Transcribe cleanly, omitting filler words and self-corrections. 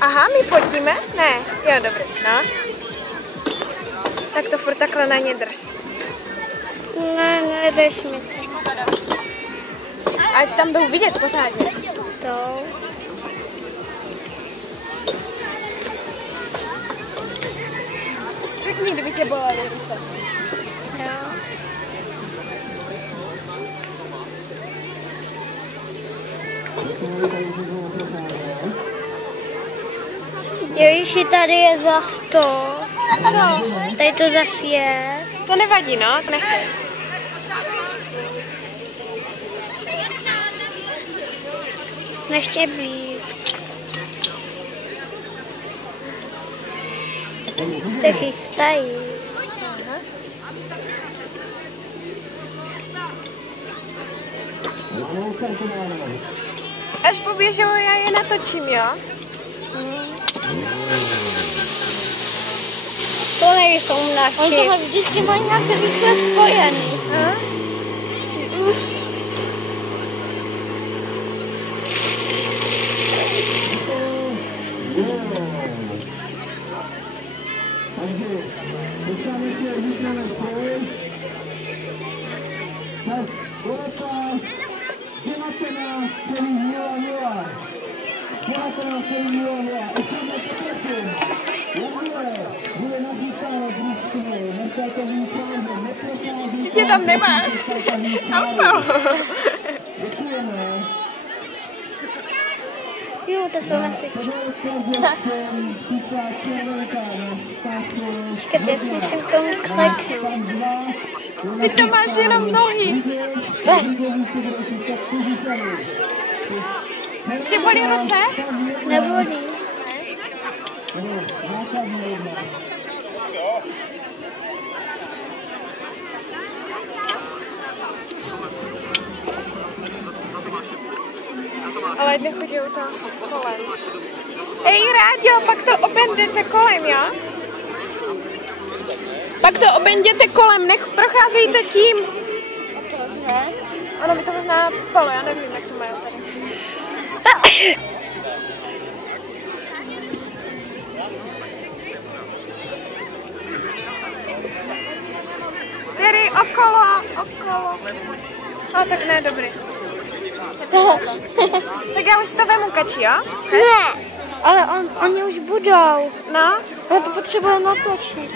Aha, my fotíme? Ne, jo, dobrý, no. Tak to furt takhle na ně drž. Ne, nedrž mi to. Ať tam jdou vidět pořádně. To. Řekni, kdyby tě bolely ruce. Jo. Ježiši, tady je zas to. Co? Tady to zas je. To nevadí, no, to nechej. Nechtěj být. Se chystají. Aha. Až poběželo, já je natočím, jo? To nejsou naši. Oni toho vždycky mají nějak rychle spojený. Aha. Tě tam nemáš. Tam jsou. Jo, to jsou nasiči. Počkejte, já si musím tomu kleknout. Ty to máš jenom nohy. Tě bolí ruce? Nebolí. Ale nechodí tam kolem. Hej, Ráďo, pak to oběndete kolem, jo? Pak to oběnděte kolem, nech procházejte tím. Ano, by to možná palo, já nevím, jak to mají tady. Tady okolo. No tak ne, dobrý. Tak já už to vemu, Kači, jo? Ne, ale oni už budou. No? Já to potřebuji natočit.